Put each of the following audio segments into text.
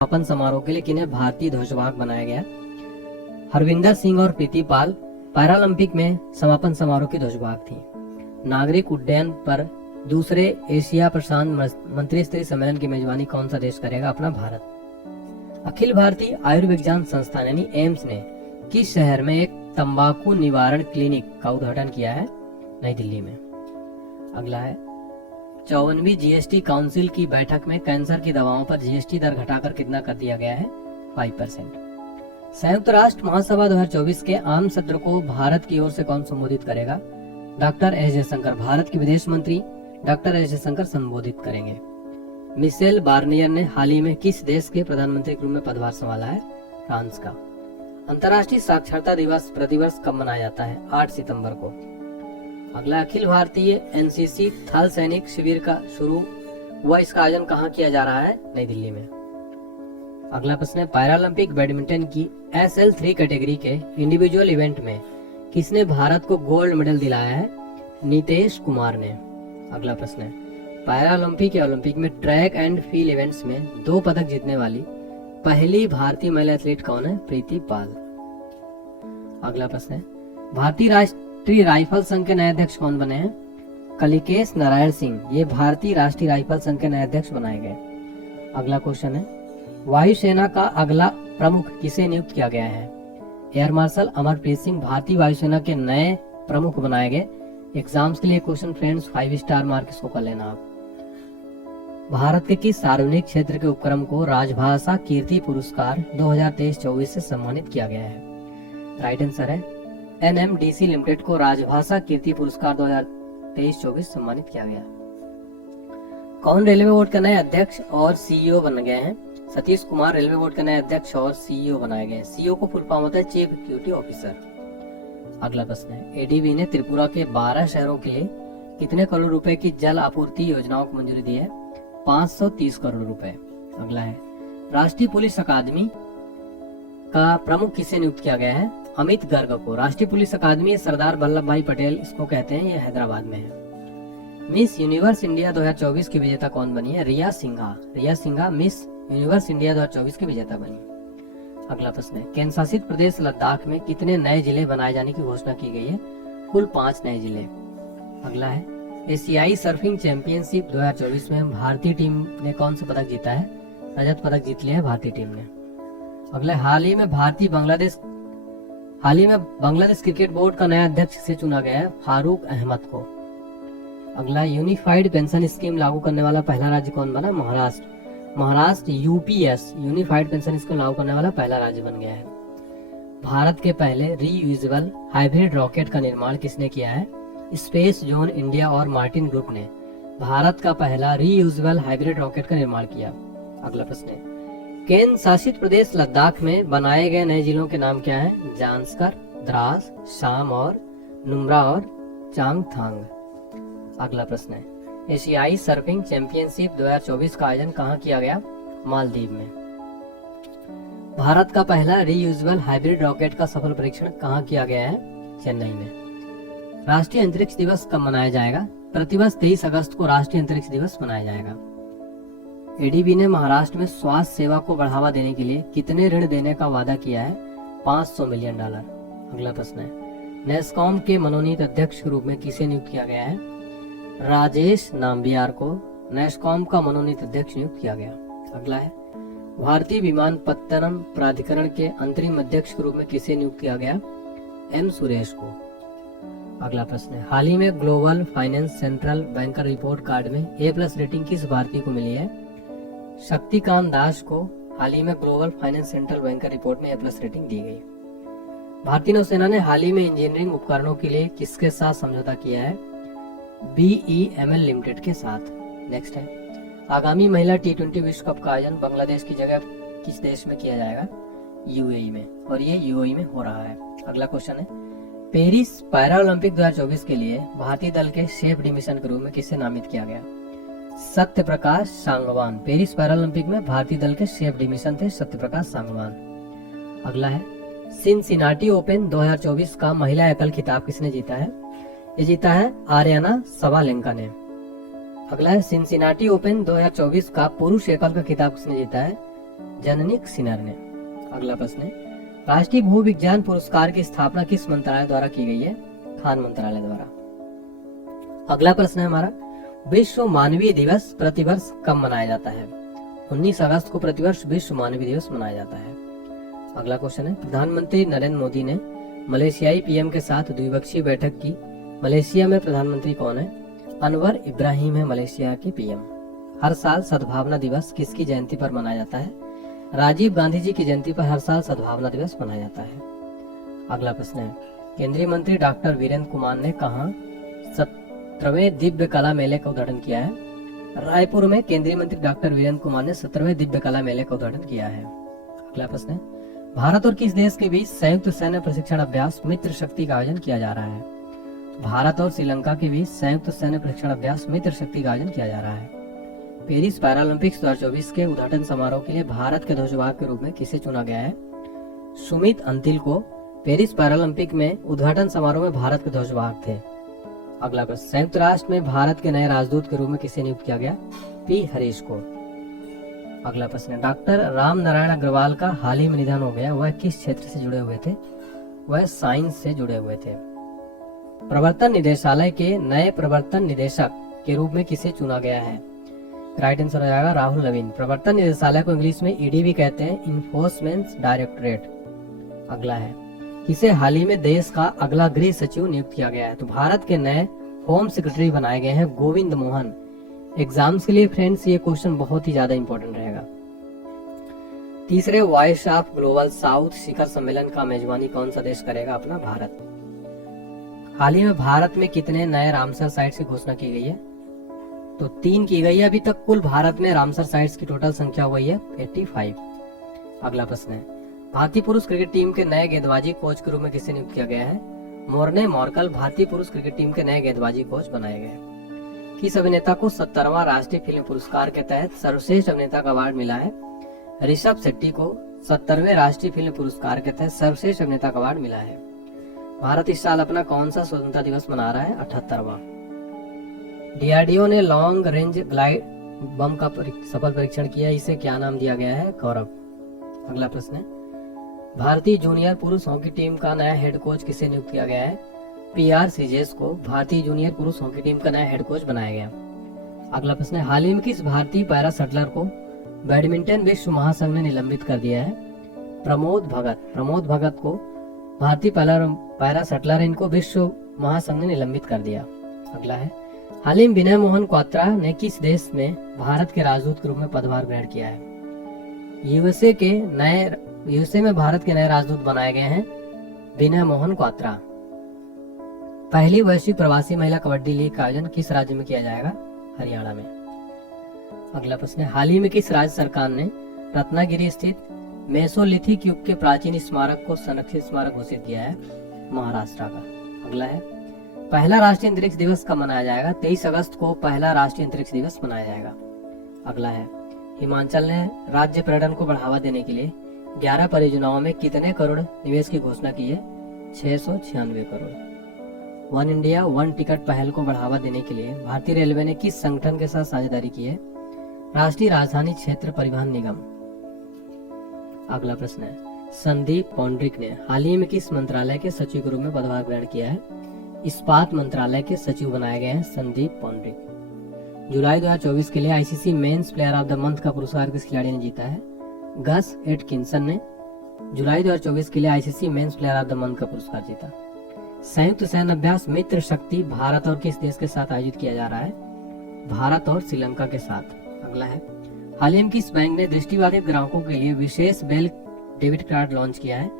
समापन समारोह के लिए किन्हें भारतीय ध्वजवाहक बनाया गया? हरविंदर सिंह और प्रीति पाल पैरालंपिक में समापन समारोह की ध्वजवाहक थी। नागरिक उड्डयन पर दूसरे एशिया प्रशांत मंत्री स्तरीय सम्मेलन की मेजबानी कौन सा देश करेगा? अपना भारत। अखिल भारतीय आयुर्विज्ञान संस्थान यानी एम्स ने किस शहर में एक तंबाकू निवारण क्लिनिक का उद्घाटन किया है? नई दिल्ली में। अगला है 54वीं जीएसटी काउंसिल की बैठक में कैंसर की दवाओं पर जीएसटी दर घटाकर कितना कर दिया गया है? 5%। संयुक्त राष्ट्र महासभा 2024 के आम सत्र को भारत की ओर से कौन संबोधित करेगा? Doctor S Jaishankar. भारत के विदेश मंत्री डॉक्टर एस जयशंकर संबोधित करेंगे। मिशेल बार्नियर ने हाल ही में किस देश के प्रधानमंत्री के रूप में पदभार संभाला है? फ्रांस का। अंतर्राष्ट्रीय साक्षरता दिवस प्रतिवर्ष कब मनाया जाता है? 8 सितंबर को। अगला अखिल भारतीय एनसीसी थल सैनिक शिविर का शुरू हुआ, इसका आयोजन कहाँ किया जा रहा है? नई दिल्ली में। अगला प्रश्न है पैरालंपिक बैडमिंटन की SL3 कैटेगरी के इंडिविजुअल इवेंट में किसने भारत को गोल्ड मेडल दिलाया है? नीतेश कुमार ने। अगला प्रश्न है पैरालंपिक या ओलंपिक में ट्रैक एंड फील्ड इवेंट्स में 2 पदक जीतने वाली पहली भारतीय महिला एथलीट कौन है? प्रीति पाल। अगला प्रश्न है भारतीय राष्ट्रीय राइफल संघ के नए अध्यक्ष कौन बने हैं? कलिकेश नारायण सिंह। ये भारतीय राष्ट्रीय राइफल संघ के नए अध्यक्ष बनाए गए। अगला क्वेश्चन है वायुसेना का अगला प्रमुख किसे नियुक्त किया गया है? एयर मार्शल अमरप्रीत सिंह भारतीय वायुसेना के नए प्रमुख बनाए गए। एग्जाम्स के लिए क्वेश्चन फ्रेंड्स 5 स्टार मार्क इसको कर लेना आप। भारत के किस सार्वजनिक क्षेत्र के उपक्रम को राजभाषा कीर्ति पुरस्कार 2023-24 से सम्मानित किया गया है? राइट आंसर है NMDC लिमिटेड को राजभाषा कीर्ति पुरस्कार 2023-24 सम्मानित किया गया। कौन रेलवे बोर्ड के नए अध्यक्ष और CEO बन गए हैं? सतीश कुमार रेलवे बोर्ड के नए अध्यक्ष और CEO बनाए गए। CEO को फुल फॉर्म होता है चीफ एग्जीक्यूटिव ऑफिसर। अगला प्रश्न है ADB ने त्रिपुरा के 12 शहरों के लिए कितने करोड़ रुपए की जल आपूर्ति योजनाओं को मंजूरी दी है? 530 करोड़ रुपए। अगला है राष्ट्रीय पुलिस अकादमी का प्रमुख किसे नियुक्त किया गया है? अमित गर्ग को। राष्ट्रीय पुलिस अकादमी सरदार वल्लभ भाई पटेल इसको कहते हैं, ये हैदराबाद में है। मिस यूनिवर्स इंडिया 2024 की विजेता कौन बनी है? रिया सिंघा। रिया सिंघा मिस यूनिवर्स इंडिया 2024 की विजेता बनी। अगला प्रश्न है केंद्र शासित प्रदेश लद्दाख में कितने नए जिले बनाए जाने की घोषणा की गई है? कुल 5 नए जिले। अगला है एशियाई सर्फिंग चैंपियनशिप 2024 में भारतीय टीम ने कौन सा पदक जीता है? रजत पदक जीत लिया है भारतीय टीम ने। अगला हाल ही में बांग्लादेश क्रिकेट बोर्ड का नया अध्यक्ष से चुना गया है? फारूक अहमद को। अगला यूनिफाइड पेंशन स्कीम लागू करने वाला पहला राज्य कौन बना? Maharashtra. Maharashtra UPS unified pension scheme लागू करने वाला पहला राज्य बन गया है। भारत के पहले रीयूजेबल हाइब्रिड रॉकेट का निर्माण किसने किया है? स्पेस जोन इंडिया और मार्टिन ग्रुप ने भारत का पहला रीयूजेबल हाइब्रिड रॉकेट का निर्माण किया। अगला प्रश्न है केंद्र शासित प्रदेश लद्दाख में बनाए गए नए जिलों के नाम क्या हैं? जांस्कर, द्रास, शाम और नुम्रा और चांगथांग। अगला प्रश्न है एशियाई सर्फिंग चैंपियनशिप 2024 का आयोजन कहाँ किया गया? मालदीव में। भारत का पहला रीयूजेबल हाइब्रिड रॉकेट का सफल परीक्षण कहाँ किया गया है? चेन्नई में। राष्ट्रीय अंतरिक्ष दिवस कब मनाया जाएगा? प्रतिवर्ष 23 अगस्त को राष्ट्रीय अंतरिक्ष दिवस मनाया जाएगा। ADB ने महाराष्ट्र में स्वास्थ्य सेवा को बढ़ावा देने के लिए कितने ऋण देने का वादा किया है? $500 मिलियन। अगला प्रश्न है नेस्कॉम के मनोनीत अध्यक्ष के रूप में किसे नियुक्त किया गया है? राजेश नाम्बियार को नेस्कॉम का मनोनीत अध्यक्ष नियुक्त किया गया। अगला है भारतीय विमानपत्तनम प्राधिकरण के अंतरिम अध्यक्ष के रूप में किसे नियुक्त किया गया? M सुरेश को। अगला प्रश्न है हाल ही में global finance central banker report card में A+ रेटिंग किस भारतीय को मिली है? शक्तिकांत दास को हाल ही में global finance central banker report में A+ रेटिंग दी गई। भारतीय नौसेना ने हाल ही में इंजीनियरिंग उपकरणों के लिए किसके साथ समझौता किया है? BEML लिमिटेड के साथ। नेक्स्ट है आगामी महिला T20 विश्व कप का आयोजन बांग्लादेश की जगह किस देश में किया जाएगा? UAE में, और ये UAE में हो रहा है। अगला क्वेश्चन है पेरिस पैरालंपिक 2024 के लिए भारतीय दल के शेफ डिमिशन के रूप में किसे नामित किया गया? सत्य प्रकाश सांगवान। पेरिस पैरालंपिक में भारतीय दल के शेफ डिमिशन थे सत्य प्रकाश सांगवान। अगला है सिनसिनाटी ओपन 2024 का महिला एकल खिताब किसने जीता है? ये जीता है आर्याना सवालेंका ने। अगला है सिनसिनाटी ओपन 2024 का पुरुष एकल का खिताब किसने जीता है? जननिक सिनर ने। अगला प्रश्न है, राष्ट्रीय भू विज्ञान पुरस्कार की स्थापना किस मंत्रालय द्वारा की गई है? खान मंत्रालय द्वारा। अगला प्रश्न है हमारा, विश्व मानवीय दिवस प्रतिवर्ष कब मनाया जाता है? 19 अगस्त को प्रतिवर्ष विश्व मानवीय दिवस मनाया जाता है। अगला क्वेश्चन है, प्रधानमंत्री नरेंद्र मोदी ने मलेशियाई पीएम के साथ द्विपक्षीय बैठक की। मलेशिया में प्रधानमंत्री कौन है? अनवर इब्राहिम है मलेशिया के पीएम। हर साल सद्भावना दिवस किसकी जयंती पर मनाया जाता है? राजीव गांधी जी की जयंती पर हर साल सद्भावना दिवस मनाया जाता है। अगला प्रश्न है, केंद्रीय मंत्री डॉक्टर वीरेंद्र कुमार ने कहाँ 17वें दिव्य कला मेले का उद्घाटन किया है? रायपुर में केंद्रीय मंत्री डॉक्टर वीरेंद्र कुमार ने 17वें दिव्य कला मेले का उद्घाटन किया है। अगला प्रश्न है, भारत और किस देश के बीच संयुक्त सैन्य प्रशिक्षण अभ्यास मित्र शक्ति का आयोजन किया जा रहा है? भारत और श्रीलंका के बीच संयुक्त सैन्य प्रशिक्षण अभ्यास मित्र शक्ति का आयोजन किया जा रहा है। पेरिस पैरालंपिक्स 2024 के उद्घाटन समारोह के लिए भारत के ध्वजवाहक के रूप में किसे चुना गया है? सुमित अंतिल को पेरिस पैरालंपिक में उद्घाटन समारोह में भारत के ध्वजवाहक थे। अगला प्रश्न, संयुक्त राष्ट्र में भारत के नए राजदूत के रूप में किसे नियुक्त किया गया? पी हरीश को। अगला प्रश्न, डॉक्टर राम नारायण अग्रवाल का हाल ही में निधन हो गया, वह किस क्षेत्र से जुड़े हुए थे? वह साइंस से जुड़े हुए थे। प्रवर्तन निदेशालय के नए प्रवर्तन निदेशक के रूप में किसे चुना गया है? राइट आंसर हो जाएगा राहुल नवीन। प्रवर्तन निदेशालय को इंग्लिश में ईडी भी कहते हैं, इन्फोर्समेंट डायरेक्टरेट। अगला है, किसे हाल ही में देश का अगला गृह सचिव नियुक्त किया गया है? तो भारत के नए होम सेक्रेटरी बनाए गए हैं गोविंद मोहन। एग्जाम्स के लिए फ्रेंड्स ये क्वेश्चन बहुत ही ज्यादा इंपॉर्टेंट रहेगा। तीसरे वॉइस ऑफ ग्लोबल साउथ शिखर सम्मेलन का मेजबानी कौन सा देश करेगा? अपना भारत। हाल ही में भारत में कितने नए रामसर साइट्स की घोषणा की गई है? तो 3 की गई है। अभी तक कुल भारत में रामसर साइट्स की टोटल संख्या हुई है 85। अगला प्रश्न है, भारतीय पुरुष क्रिकेट टीम के नए गेंदबाजी कोच के रूप में किसे नियुक्त किया गया है? मोर्ने मॉर्कल भारतीय पुरुष क्रिकेट टीम के नए गेंदबाजी कोच बनाए गए। किस अभिनेता को 70वां राष्ट्रीय फिल्म पुरस्कार के तहत सर्वश्रेष्ठ अभिनेता का अवार्ड मिला है? ऋषभ शेट्टी को 70वें राष्ट्रीय फिल्म पुरस्कार के तहत सर्वश्रेष्ठ अभिनेता का अवार्ड मिला है। भारत इस साल अपना कौन सा स्वतंत्रता दिवस मना रहा है? 78वां। डीआरडीओ ने लॉन्ग रेंज ग्लाइड बम का सफल परीक्षण किया, इसे क्या नाम दिया गया है? गौरव। अगला प्रश्न है, भारतीय जूनियर पुरुष हॉकी टीम का नया हेड कोच किसे नियुक्त किया गया है? पीआर सीजेस को भारतीय जूनियर पुरुष हॉकी टीम का नया हेड कोच बनाया गया। अगला प्रश्न है, हाल ही में किस भारतीय पैरा शटलर को बैडमिंटन विश्व महासंघ ने निलंबित कर दिया है? प्रमोद भगत। प्रमोद भगत को भारतीय पैरा शटलर इनको विश्व महासंघ ने निलंबित कर दिया। अगला है, हाल ही में विनय मोहन क्वात्रा ने किस देश में भारत के राजदूत के रूप में पदभार ग्रहण किया है? यूएसए में भारत के नए राजदूत बनाए गए हैं विनय मोहन क्वात्रा। पहली वैश्विक प्रवासी महिला कबड्डी लीग का आयोजन किस राज्य में किया जाएगा? हरियाणा में। अगला प्रश्न है, हाल ही में किस राज्य सरकार ने रत्नागिरी स्थित मेसोलिथिक युग के प्राचीन स्मारक को संरक्षित स्मारक घोषित किया है? महाराष्ट्र का। अगला है, पहला राष्ट्रीय अंतरिक्ष दिवस कब मनाया जाएगा? 23 अगस्त को पहला राष्ट्रीय अंतरिक्ष दिवस मनाया जाएगा। अगला है, हिमाचल ने राज्य पर्यटन को बढ़ावा देने के लिए 11 परियोजनाओं में कितने करोड़ निवेश की घोषणा की है? 696 crore. One India one ticket पहल को बढ़ावा देने के लिए भारतीय रेलवे ने किस संगठन के साथ साझेदारी की है? राष्ट्रीय राजधानी क्षेत्र परिवहन निगम। अगला प्रश्न है, संदीप पौंड्रिक ने हाल ही में किस मंत्रालय के सचिव के रूप में पदभार ग्रहण किया है? इस्पात मंत्रालय के सचिव बनाए गए हैं संदीप पौंड्रिक। जुलाई 2024 के लिए ICC men's player of the month का पुरस्कार किस खिलाड़ी ने जीता है? गस एटकिंसन ने जुलाई 2024 के लिए ICC men's player of the month का पुरस्कार जीता। संयुक्त सैन्य अभ्यास मित्र शक्ति भारत और किस देश के साथ आयोजित किया जा रहा है? भारत और श्रीलंका के साथ। अगला है, हाल ही में किस बैंक ने दृष्टिबाधित ग्राहकों के लिए विशेष ब्रेल डेबिट कार्ड लॉन्च किया है?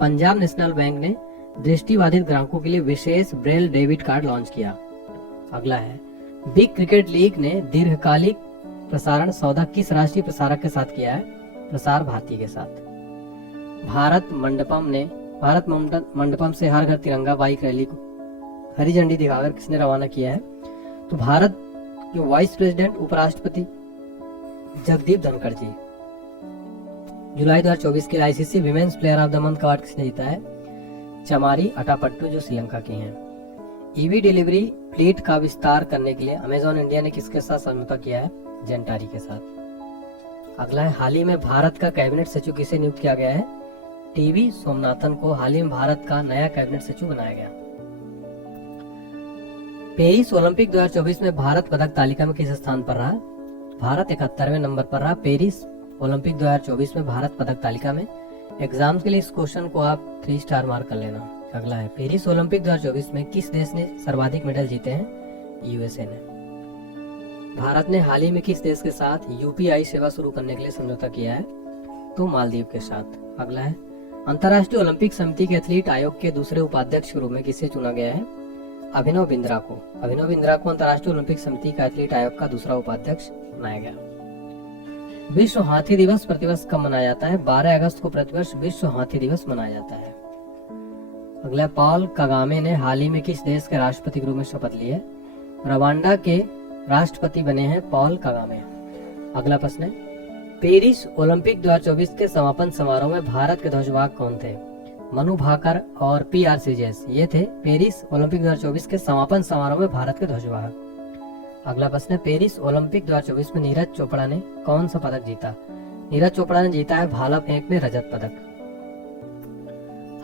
पंजाब नेशनल बैंक ने दृष्टिबाधित ग्राहकों के लिए विशेष ब्रेल डेबिट कार्ड लॉन्च किया। अगला है, बिग क्रिकेट लीग ने दीर्घकालिक प्रसारण सौदा किस राष्ट्रीय प्रसारक के साथ किया है? प्रसार भारती के साथ। भारत मंडपम से हर घर तिरंगा बाइक रैली को हरी झंडी दिखाकर किसने रवाना किया है? तो भारत के वाइस प्रेसिडेंट उपराष्ट्रपति जगदीप धनखड़ जी। जुलाई 2024 के ICC women's player of the month का अवार्ड किसने जीता है? चमारी अटापट्टू जो श्रीलंका की हैं। ईवी डिलीवरी फ्लीट का विस्तार करने के लिए अमेजॉन इंडिया ने किसके साथ समझौता किया है? जेंटारी के साथ। अगला है, हाल ही में भारत का कैबिनेट सचिव किसे नियुक्त किया गया है? टीवी सोमनाथन को हाल ही में भारत का नया कैबिनेट सचिव बनाया गया। पेरिस ओलंपिक 2024 में भारत पदक तालिका में किस स्थान पर रहा? भारत 71वें नंबर पर रहा पेरिस ओलंपिक 2024 में भारत पदक तालिका में। एग्जाम के लिए इस क्वेश्चन को आप 3 स्टार मार्क कर लेना। अगला है, पेरिस ओलंपिक 2024 में किस देश ने सर्वाधिक मेडल जीते हैं? यूएसए ने। भारत ने हाल ही में किस देश के साथ यूपीआई सेवा शुरू करने के लिए समझौता किया है? तो मालदीव के साथ। अगला है, अंतर्राष्ट्रीय ओलंपिक समिति के एथलीट आयोग के दूसरे उपाध्यक्ष के रूप में किसे चुना गया है? अभिनव बिंद्रा को। अभिनव बिंद्रा को अंतर्राष्ट्रीय ओलंपिक समिति का एथलीट आयोग का दूसरा उपाध्यक्ष बनाया गया। विश्व हाथी दिवस प्रतिवर्ष कब मनाया जाता है? 12 अगस्त को प्रतिवर्ष विश्व हाथी दिवस मनाया जाता है। अगला, पॉल कगामे ने हाल ही में किस देश के राष्ट्रपति के रूप में शपथ ली है? रवांडा के राष्ट्रपति बने हैं पॉल कगामे। अगला प्रश्न है, पेरिस ओलंपिक 2024 के समापन समारोह में भारत के ध्वजवाहक कौन थे? मनु भाकर और पीआर सीजेस, ये थे पेरिस ओलंपिक 2024 के समापन समारोह में भारत के ध्वजवाहक। अगला प्रश्न है, पेरिस ओलंपिक 2024 में नीरज चोपड़ा ने कौन सा पदक जीता? नीरज चोपड़ा ने जीता है भाला फेंक में रजत पदक।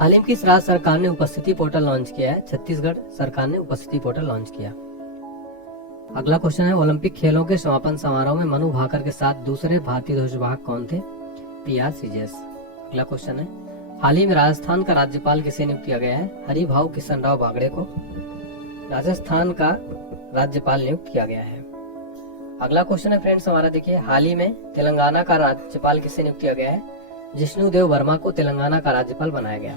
हाल ही में किस राज्य सरकार ने उपस्थिति पोर्टल लॉन्च किया है? छत्तीसगढ़ सरकार ने उपस्थिति पोर्टल लॉन्च किया। अगला क्वेश्चन है, ओलंपिक खेलों के समापन समारोह में मनु भाकर के साथ दूसरे भारतीय ध्वजवाहक कौन थे? PR ceases. अगला क्वेश्चन है, हाल ही में राजस्थान का राज्यपाल किसे नियुक्त किया गया है? हरिभाऊ किशन राव बागड़े को राजस्थान का राज्यपाल नियुक्त किया गया है। अगला क्वेश्चन है फ्रेंड्स हमारा, देखिए, हाल ही में तेलंगाना का राज्यपाल किसे नियुक्त किया गया है? जिष्णुदेव वर्मा को तेलंगाना का राज्यपाल बनाया गया।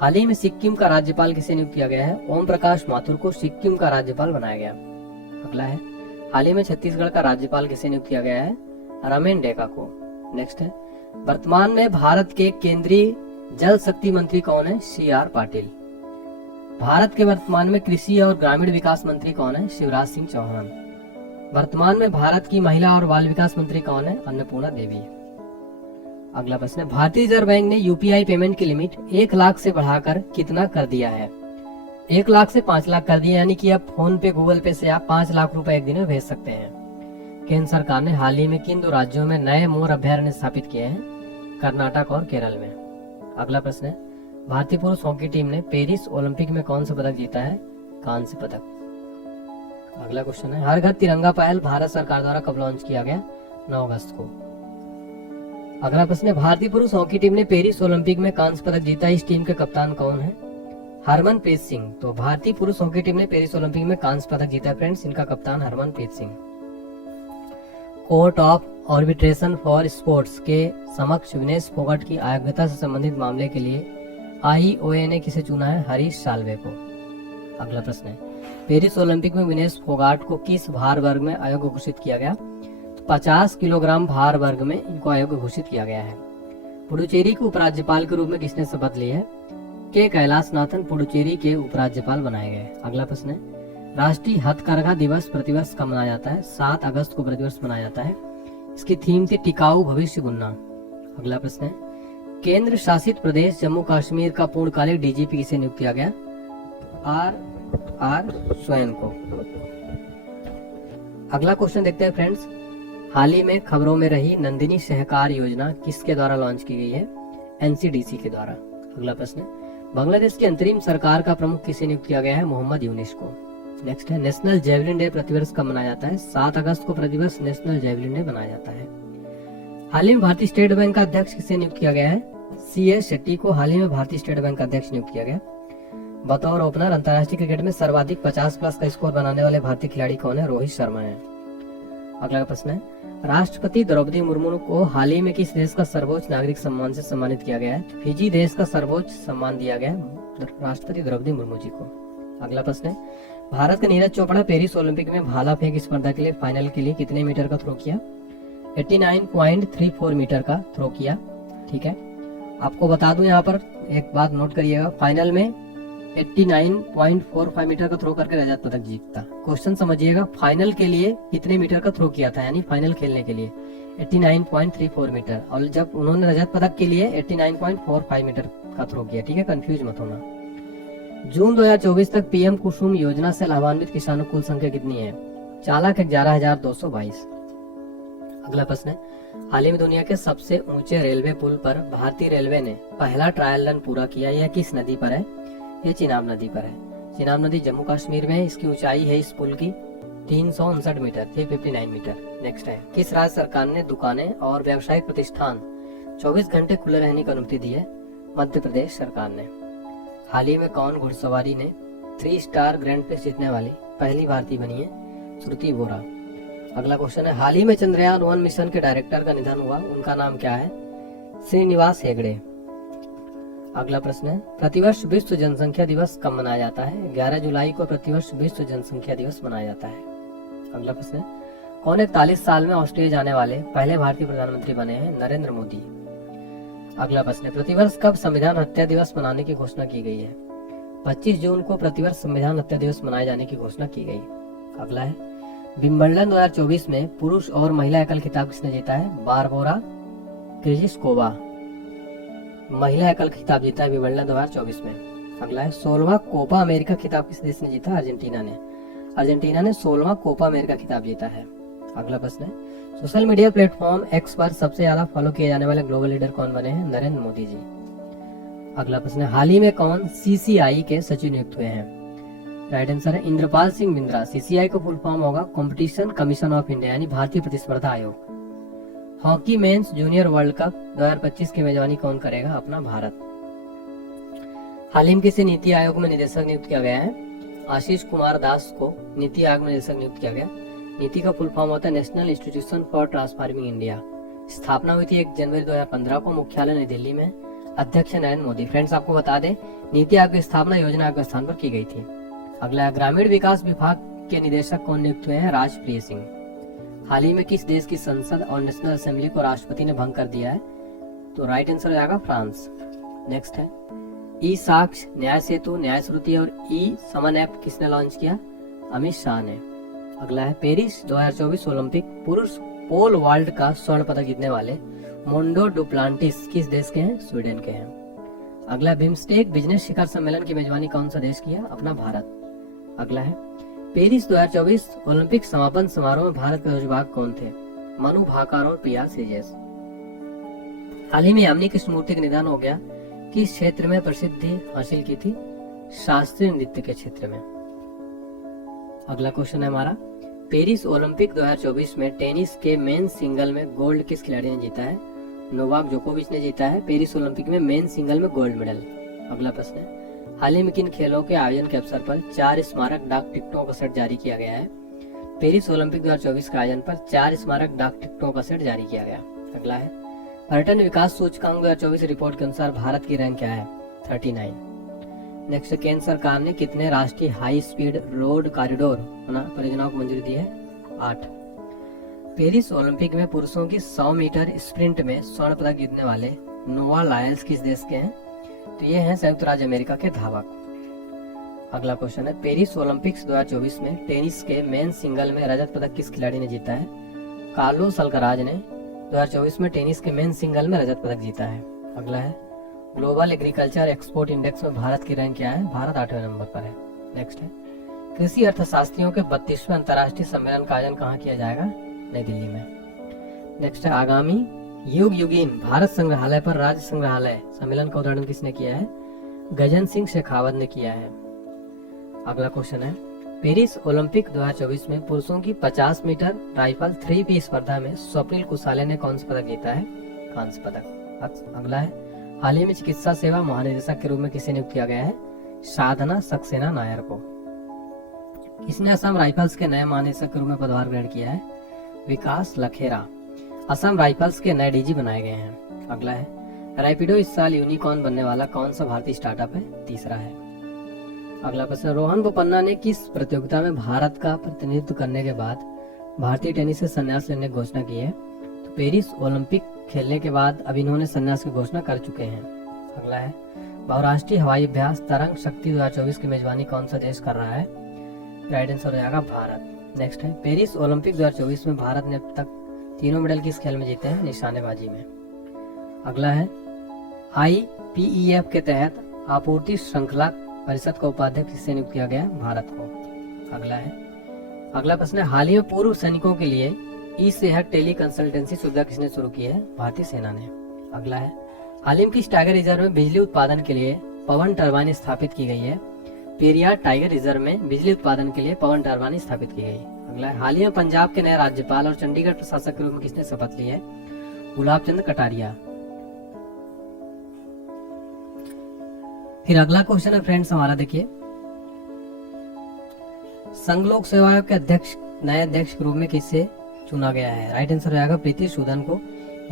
हाल ही में सिक्किम का राज्यपाल किसे नियुक्त किया गया है? ओम प्रकाश माथुर को सिक्किम का राज्यपाल बनाया गया। अगला है, हाल ही में छत्तीसगढ़ का राज्यपाल किसे नियुक्त किया गया है? रमेन डेका को। नेक्स्ट है, वर्तमान में भारत के केंद्रीय जल शक्ति मंत्री कौन है? CR पाटिल। भारत के वर्तमान में कृषि और ग्रामीण विकास मंत्री कौन है? शिवराज सिंह चौहान। वर्तमान में भारत की महिला और बाल विकास मंत्री कौन है? अन्नपूर्णा देवी। अगला प्रश्न है, भारतीय रिजर्व बैंक ने यूपीआई पेमेंट की लिमिट 1 लाख से बढ़ाकर कितना कर दिया है? 1 लाख से 5 लाख कर दिया, यानी कि अब फोन पे गूगल पे से आप 5 लाख रुपए एक दिन में भेज सकते हैं। केंद्र सरकार ने हाल ही में किन 2 राज्यों में नए मोर अभ्यारण्य स्थापित किए हैं? कर्नाटक और केरल में। अगला प्रश्न है, भारतीय पुरुष हॉकी टीम ने पेरिस ओलंपिक में कौन सा पदक जीता है? कांस्य पदक। अगला क्वेश्चन है, हर घर तिरंगा पहल भारत सरकार द्वारा कब लॉन्च किया गया? 9 अगस्त को। अगला प्रश्न है, भारतीय पुरुष हॉकी टीम ने पेरिस ओलंपिक में कांस्य पदक जीता, इस टीम के कप्तान कौन है? हरमनप्रीत सिंह। तो भारतीय पुरुष हॉकी टीम ने पेरिस ओलंपिक में कांस्य पदक जीता है फ्रेंड्स, इनका कप्तान Harmanpreet Singh. Court of arbitration for sports के समक्ष विनेश फोगाट की अयोग्यता से संबंधित मामले के लिए IOA ने किसे चुना है? हरीश साल्वे को। अगला प्रश्न है, पेरिस ओलंपिक में विनेश फोगाट को किस भार वर्ग में अयोग्य घोषित किया गया? 50 किलोग्राम भार वर्ग में इनको अयोग्य घोषित किया गया है। पुडुचेरी के उपराज्यपाल के रूप में किसने शपथ ली है? के कैलाशनाथन पुडुचेरी के उपराज्यपाल बनाए गए। अगला प्रश्न है, राष्ट्रीय हथकरघा दिवस प्रतिवर्ष कब मनाया जाता है? 7 अगस्त को प्रतिवर्ष मनाया जाता है। इसकी थीम थी टिकाऊ भविष्य बुनना। अगला प्रश्न है, केंद्र शासित प्रदेश जम्मू कश्मीर का पूर्णकालिक DGP किसे नियुक्त किया गया? R स्वयं को। अगला क्वेश्चन देखते हैं फ्रेंड्स, हाल ही में खबरों में रही नंदिनी सहकार योजना किसके द्वारा लॉन्च की गई है? NCDC के द्वारा। अगला प्रश्न है, बांग्लादेश की अंतरिम सरकार का प्रमुख किसे नियुक्त किया गया है? मोहम्मद यूनिस को। नेक्स्ट है, नेशनल जेवलिन डे प्रतिवर्ष कब मनाया जाता है? 7 अगस्त को प्रतिवर्ष नेशनल जेवलिन डे मनाया जाता है। हाल ही में भारतीय स्टेट बैंक का अध्यक्ष किसे नियुक्त किया गया है? CA शेट्टी को हाल ही में भारतीय स्टेट बैंक का अध्यक्ष नियुक्त किया गया। बतौर ओपनर अंतर्राष्ट्रीय क्रिकेट में सर्वाधिक 50+ का स्कोर बनाने वाले भारतीय खिलाड़ी कौन है? रोहित शर्मा है। अगला प्रश्न है, राष्ट्रपति द्रौपदी मुर्मू को हाल ही में किस देश का सर्वोच्च नागरिक सम्मान से सम्मानित किया गया है? फिजी देश का सर्वोच्च सम्मान दिया गया राष्ट्रपति द्रौपदी मुर्मू जी को। अगला प्रश्न है, भारत का नीरज चोपड़ा पेरिस ओलंपिक में भाला फेंक स्पर्धा के लिए फाइनल के लिए कितने मीटर का थ्रो किया? 89.34 मीटर का थ्रो किया। ठीक है, आपको बता दूं यहाँ पर एक बात नोट करिएगा, फाइनल में 89.45 मीटर का थ्रो करके रजत पदक जीतता। क्वेश्चन समझिएगा, फाइनल के लिए कितने मीटर का थ्रो किया था, यानी फाइनल खेलने के लिए 89.34 मीटर, और जब उन्होंने रजत पदक के लिए 89.45 मीटर का थ्रो किया। ठीक है, कंफ्यूज मत होना। जून 2024 तक PM कुसुम योजना से लाभान्वित किसानों की कुल संख्या कितनी है? 4,11,222। अगला प्रश्न है, हाल ही में दुनिया के सबसे ऊंचे रेलवे पुल पर भारतीय रेलवे ने पहला ट्रायल रन पूरा किया, यह किस नदी पर है? ये चिनाब नदी पर है। चिनाब नदी जम्मू कश्मीर में है। इसकी ऊंचाई है इस पुल की 359 मीटर, 359 मीटर। नेक्स्ट है, किस राज्य सरकार ने दुकानें और व्यावसायिक प्रतिष्ठान 24 घंटे खुले रहने की अनुमति दी है? मध्य प्रदेश सरकार ने। हाल ही में कौन घुड़सवारी ने 3 स्टार ग्रैंड प्रिक्स जीतने वाली पहली भारतीय बनी है? श्रुति बोरा। अगला क्वेश्चन है, हाल ही में चंद्रयान 1 मिशन के डायरेक्टर का निधन हुआ, उनका नाम क्या है? श्रीनिवास हेगड़े। अगला प्रश्न है, प्रतिवर्ष विश्व जनसंख्या दिवस कब मनाया जाता है? 11 जुलाई को प्रतिवर्ष विश्व जनसंख्या दिवस मनाया जाता है। अगला प्रश्न है, कौन 41 साल में ऑस्ट्रेलिया जाने वाले पहले भारतीय प्रधानमंत्री बने हैं? नरेंद्र मोदी। अगला प्रश्न है, प्रतिवर्ष कब संविधान हत्या दिवस मनाने की घोषणा की गई है? 25 जून को प्रतिवर्ष संविधान हत्या दिवस मनाए जाने की घोषणा की गई। अगला है, विंबलडन 2024 में पुरुष और महिला एकल खिताब किसने जीता है? बारबोरा क्रिजिस्कोवा। महिला एकल खिताब जीता है विंबलडन 2024 में। अगला है, 16वां कोपा अमेरिका खिताब किस देश ने जीता? अर्जेंटीना ने। अर्जेंटीना ने 16वां कोपा अमेरिका खिताब जीता है। अगला प्रश्न है, सोशल मीडिया प्लेटफॉर्म एक्स पर सबसे ज्यादा फॉलो किए जाने वाले ग्लोबल लीडर कौन बने हैं? नरेंद्र मोदी जी। अगला प्रश्न है, हाल ही में कौन CCI के सचिव नियुक्त हुए हैं? राइट आंसर है इंद्रपाल सिंह बिंद्रा। CCI का फुल फॉर्म होगा कॉम्पिटिशन कमीशन ऑफ इंडिया, यानी भारतीय प्रतिस्पर्धा आयोग। Hockey mains junior world cup 2025 की मेजबानी कौन करेगा? अपना भारत। हाल ही में किसे नीति आयोग में निदेशक नियुक्त किया गया है? आशीष कुमार दास को नीति आयोग में निदेशक नियुक्त किया गया। नीति का फुल फॉर्म होता है national institution for transforming India. स्थापना हुई थी 1 जनवरी 2015 को, मुख्यालय नई दिल्ली में, अध्यक्ष नरेंद्र मोदी। फ्रेंड्स आपको बता दें, नीति आयोग की स्थापना योजना आयोग के स्थान पर की गई थी। अगला, ग्रामीण विकास विभाग के निदेशक कौन नियुक्त हुए हैं? राजप्रिय सिंह। हाल ही में किस देश की संसद और नेशनल असेंबली को राष्ट्रपति ने भंग कर दिया है? तो राइट आंसर हो जाएगा फ्रांस। नेक्स्ट है, ई साक्ष्य, न्याय सेतु, न्याय श्रुति और ई समन ऐप किसने लॉन्च किया? अमित शाह ने। अगला है, पेरिस 2024 ओलंपिक पुरुष पोल वॉल्ट का स्वर्ण पदक जीतने वाले मोंडो डुप्लांटिस किस देश के हैं? स्वीडन के हैं। अगला, बिम्स्टेक बिजनेस शिखर सम्मेलन की मेजबानी कौन सा देश किया? अपना भारत। अगला है, पेरिस 2024 ओलंपिक समापन समारोह में भारत के ध्वजवाहक कौन थे? मनु भाकर और पिया सेजेस। हाल ही में यामिनी कृष्णमूर्ति का निधन हो गया, किस क्षेत्र में प्रसिद्धि हासिल की थी? शास्त्रीय नृत्य के क्षेत्र में। अगला क्वेश्चन है हमारा, पेरिस ओलंपिक 2024 में टेनिस के मेन सिंगल में गोल्ड किस खिलाड़ी ने जीता है? नोवाक जोकोविच ने जीता है पेरिस ओलंपिक में मेन सिंगल में गोल्ड मेडल। अगला प्रश्न है, हाल ही में किन खेलों के आयोजन के अवसर पर 4 स्मारक डाक टिकटों का सेट जारी किया गया है? पेरिस ओलंपिक 2024 के आयोजन पर 4 स्मारक डाक टिकटों का सेट जारी किया गया। अगला है, पर्यटन विकास सूचकांक 2024 रिपोर्ट के अनुसार भारत की रैंक क्या है? 39। नेक्स्ट, केंद्र सरकार ने कितने राष्ट्रीय हाई स्पीड रोड कॉरिडोर परियोजनाओं को मंजूरी दी है? 8। पेरिस ओलंपिक में पुरुषों की 100 मीटर स्प्रिंट में स्वर्ण पदक जीतने वाले नोआ लायल्स किस देश के हैं? तो ये हैं संयुक्त राज्य अमेरिका के धावक। अगला क्वेश्चन है, पेरिस ओलंपिक्स 2024 में टेनिस के मेन सिंगल में रजत पदक किस खिलाड़ी ने जीता है? कार्लोस अल्कराज ने 2024 में टेनिस के मेन सिंगल में रजत पदक जीता है। अगला है, ग्लोबल एग्रीकल्चर एक्सपोर्ट इंडेक्स में भारत की रैंक क्या है? भारत 8वें नंबर पर है। नेक्स्ट है, कृषि अर्थशास्त्रियों के 32वें अंतर्राष्ट्रीय सम्मेलन का आयोजन कहाँ किया जाएगा? नई दिल्ली में। नेक्स्ट है, आगामी युग युगीन भारत संग्रहालय पर राज्य संग्रहालय सम्मेलन का उद्घाटन किसने किया है? गजन सिंह शेखावत ने किया है। अगला क्वेश्चन है, पेरिस ओलंपिक 2024 में पुरुषों की 50 मीटर राइफल 3P स्पर्धा में स्वप्निल कुसाले ने कौन सा पदक जीता है? कांस्य पदक। अगला है, हाल ही में चिकित्सा सेवा महानिदेशक के रूप में किसे नियुक्त किया गया है? साधना सक्सेना नायर को। किसने असम राइफल्स के नए महानिदेशक के रूप में पदभार ग्रहण किया है? विकास लखेरा। असम राइफल्स के नए DG बनाए गए हैं। अगला है, रैपिडो इस साल यूनिकॉर्न बनने वाला कौन सा भारतीय स्टार्टअप है? तीसरा है। अगला प्रश्न, रोहन बोपन्ना ने किस प्रतियोगिता में भारत का प्रतिनिधित्व करने के बाद भारतीय टेनिस से संन्यास लेने की घोषणा की है? तो पेरिस ओलंपिक खेलने के बाद अब इन्होंने संन्यास की घोषणा कर चुके हैं। अगला है, बहुराष्ट्रीय हवाई अभ्यास तरंग शक्ति 2024 की मेजबानी कौन सा देश कर रहा है? राइट आंसर हो जाएगा भारत। नेक्स्ट है, पेरिस ओलंपिक 2024 में भारत ने अब तक 3 मेडल किस खेल में जीते हैं? निशानेबाजी में। अगला है, IPEF के तहत आपूर्ति श्रृंखला परिषद का उपाध्यक्ष किससे नियुक्त किया गया? भारत को। अगला है, अगला प्रश्न है, हाल ही में पूर्व सैनिकों के लिए ई सेहत टेली कंसल्टेंसी सुविधा किसने शुरू की है? भारतीय सेना ने। अगला है, हाल ही में किस टाइगर रिजर्व में बिजली उत्पादन के लिए पवन टरबाइन स्थापित की गई है? पेरियार टाइगर रिजर्व में बिजली उत्पादन के लिए पवन टरबाइन स्थापित की गई। अगला है, हाल ही में पंजाब के नए राज्यपाल और चंडीगढ़ प्रशासक के रूप में किसने शपथ ली है? गुलाब चंद कटारिया। फिर अगला क्वेश्चन है फ्रेंड्स हमारा, देखिए, संघ लोक सेवा आयोग के अध्यक्ष नए अध्यक्ष के रूप में किससे चुना गया है? राइट आंसर हो जाएगा प्रीति सूदन को